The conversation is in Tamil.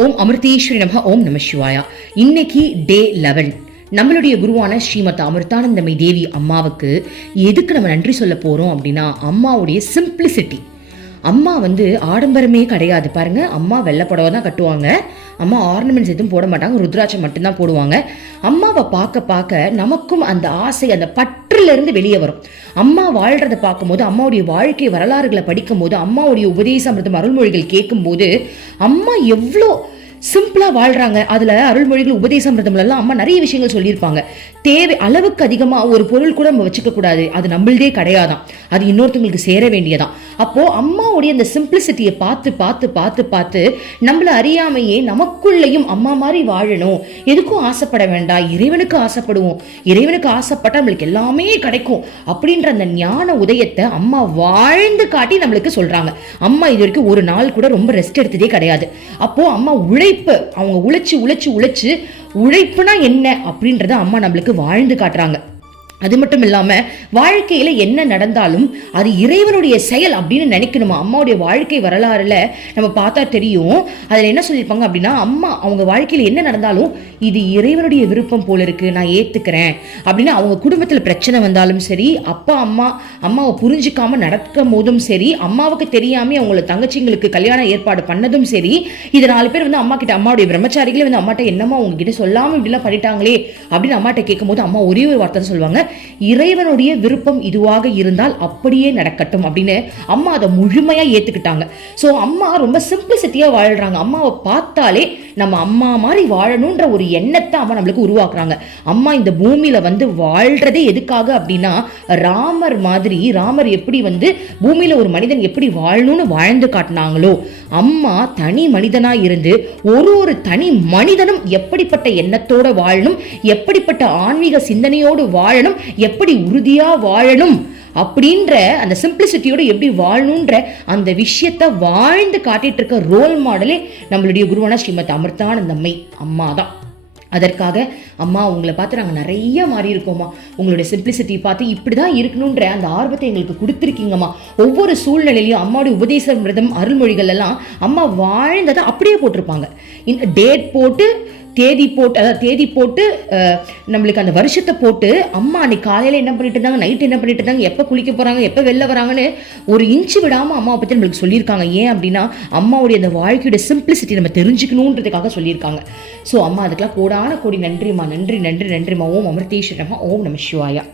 ஓம் அமிர்தேஸ்வரி நமக. ஓம் நம சிவாயா. இன்னைக்கு டே 11. நம்மளுடைய குருவான ஸ்ரீமத் அமிர்தானந்தமயி தேவி அம்மாவுக்கு எதுக்கு நம்ம நன்றி சொல்ல போறோம் அப்படின்னா, அம்மாவுடைய சிம்பிளிசிட்டி. அம்மா ஆடம்பரமே கிடையாது பாருங்க. அம்மா வெள்ளை புடவை தான் கட்டுவாங்க. அம்மா ஆர்னமெண்ட்ஸ் எதுவும் போட மாட்டாங்க, ருத்ராட்சம் மட்டும்தான் போடுவாங்க. அம்மாவை பார்க்க பார்க்க நமக்கும் அந்த ஆசை, அந்த பற்றுல இருந்து வெளியே வரும். அம்மா வாழ்றதை பார்க்கும்போது, அம்மாவுடைய வாழ்க்கை வரலாறுகளை படிக்கும் போது, அம்மாவுடைய உபதேசமிருதம் அருள்மொழிகள் கேட்கும் போது, அம்மா எவ்வளோ சிம்பிளா வாழ்றாங்க. அதுல அருள்மொழிகள் உபதேசமிருதம்ல எல்லாம் அம்மா நிறைய விஷயங்கள் சொல்லியிருப்பாங்க. தேவை அளவுக்கு அதிகமா ஒரு பொருள் கூட நம்ம வச்சுக்க கூடாது, அது நம்மளதே கிடையாதான், அது இன்னொருத்தவங்களுக்கு சேர வேண்டியதான். அப்போ அம்மாவுடைய அந்த சிம்பிளிசிட்டியை பார்த்து பார்த்து பார்த்து பார்த்து நம்மள அறியாமையே நமக்குள்ளேயும் அம்மா மாதிரி வாழணும், எதுக்கும் ஆசைப்பட வேண்டாம், இறைவனுக்கு ஆசைப்படுவோம், இறைவனுக்கு ஆசைப்பட்டா நம்மளுக்கு எல்லாமே கிடைக்கும் அப்படின்ற அந்த ஞான உதயத்தை அம்மா வாழ்ந்து காட்டி நம்மளுக்கு சொல்றாங்க. அம்மா இது வரைக்கும் ஒரு நாள் கூட ரொம்ப ரெஸ்ட் எடுத்ததே கிடையாது. அப்போ அம்மா உழைப்பு, அவங்க உழைச்சு உழைச்சு உழைச்சு உழைப்புனா என்ன அப்படின்றத அம்மா நம்மளுக்கு வாழ்ந்து காட்டுறாங்க. அது மட்டும் இல்லாம வாழ்க்கையில என்ன நடந்தாலும் அது இறைவனுடைய செயல் அப்படின்னு நினைக்கணுமா. அம்மாவுடைய வாழ்க்கை வரலாறுல நம்ம பார்த்தா தெரியும். அதுல என்ன சொல்லியிருப்பாங்க அப்படின்னா, அம்மா அவங்க வாழ்க்கையில என்ன நடந்தாலும் இது இறைவனுடைய விருப்பம் போல இருக்கு, நான் ஏத்துக்கிறேன் அப்படின்னு. அவங்க குடும்பத்துல பிரச்சனை வந்தாலும் சரி, அப்பா அம்மா அம்மாவை புரிஞ்சுக்காம நடக்கும் போதும் சரி, அம்மாவுக்கு தெரியாம அவங்கள தங்கச்சிங்களுக்கு கல்யாணம் ஏற்பாடு பண்ணதும் சரி, இது 4 பேர் அம்மா கிட்ட, அம்மாவுடைய பிரம்மச்சாரிகளே அம்மாட்ட என்னம்மா உங்ககிட்ட சொல்லாம இப்படிலாம் பண்ணிட்டாங்களே அப்படின்னு அம்மாட்ட கேட்கும் போது அம்மா ஒரே ஒரு வார்த்தை சொல்லுவாங்க, இறைவனுடைய விருப்பம் இதுவாக இருந்தால் அப்படியே நடக்கட்டும் அப்படின்னு. அம்மா அதை முழுமையா ஏத்துக்கிட்டாங்க. சோ அம்மா ரொம்ப சிம்பிளிசிட்டியா வாழ்றாங்க. அம்மாவை பார்த்தாலே நம்ம அம்மா மாதிரி வாழணும்ன்ற ஒரு எண்ணத்தை அம்மா நம்மளுக்கு உருவாக்குறாங்க. அம்மா இந்த பூமியில வாழ்றதே எதுக்காக அப்படின்னா, ராமர் மாதிரி, ராமர் எப்படி பூமியில ஒரு மனிதன் எப்படி வாழணும்னு வாழ்ந்து காட்டினாங்களோ, அம்மா தனி மனிதனா இருந்து ஒரு தனி மனிதனும் எப்படிப்பட்ட எண்ணத்தோட வாழணும், எப்படிப்பட்ட ஆன்மீக சிந்தனையோடு வாழணும், எப்படி உறுதியா வாழணும் அப்படின்ற அந்த சிம்பிளிசிட்டியோட எப்படி வாழணுன்ற அந்த விஷயத்தை வாழ்ந்து காட்டிட்டு இருக்க ரோல் மாடலே நம்மளுடைய குருவான ஸ்ரீமத் அமிர்தானந்தமயி அம்மா தான். அதற்காக அம்மா உங்களை பார்த்து நாங்கள் நிறைய மாறி இருக்கோம்மா, உங்களுடைய சிம்பிளிசிட்டி பார்த்து இப்படிதான் இருக்கணுன்ற அந்த ஆர்வத்தை எங்களுக்கு கொடுத்துருக்கீங்கம்மா. ஒவ்வொரு சூழ்நிலையிலையும் அம்மாவுடைய உபதேசமிருதம் அருள்மொழிகள் எல்லாம் அம்மா வாழ்ந்ததை அப்படியே போட்டிருப்பாங்க. இந்த டேட் போட்டு தேதி போட்டு நம்மளுக்கு அந்த வருஷத்தை போட்டு அம்மா அன்னைக்கு காலையில என்ன பண்ணிட்டு இருந்தாங்க, நைட் என்ன பண்ணிட்டு இருந்தாங்க, எப்போ குளிக்க போறாங்க, எப்போ வெளில வராங்கன்னு ஒரு இன்ச்சு விடாம அம்மாவை பத்தி நம்மளுக்கு சொல்லியிருக்காங்க. ஏன் அப்படின்னா அம்மாவுடைய அந்த வாழ்க்கையோட சிம்பிளிசிட்டி நம்ம தெரிஞ்சுக்கணுன்றதுக்காக சொல்லியிருக்காங்க. ஸோ அம்மா அதுக்கெல்லாம் கோடான கோடி நன்றிம்மா, நன்றி நன்றி நன்றிம்மா. ஓம் அமிர்தேஸ்வரி நமக. ஓம் நம சிவாயா.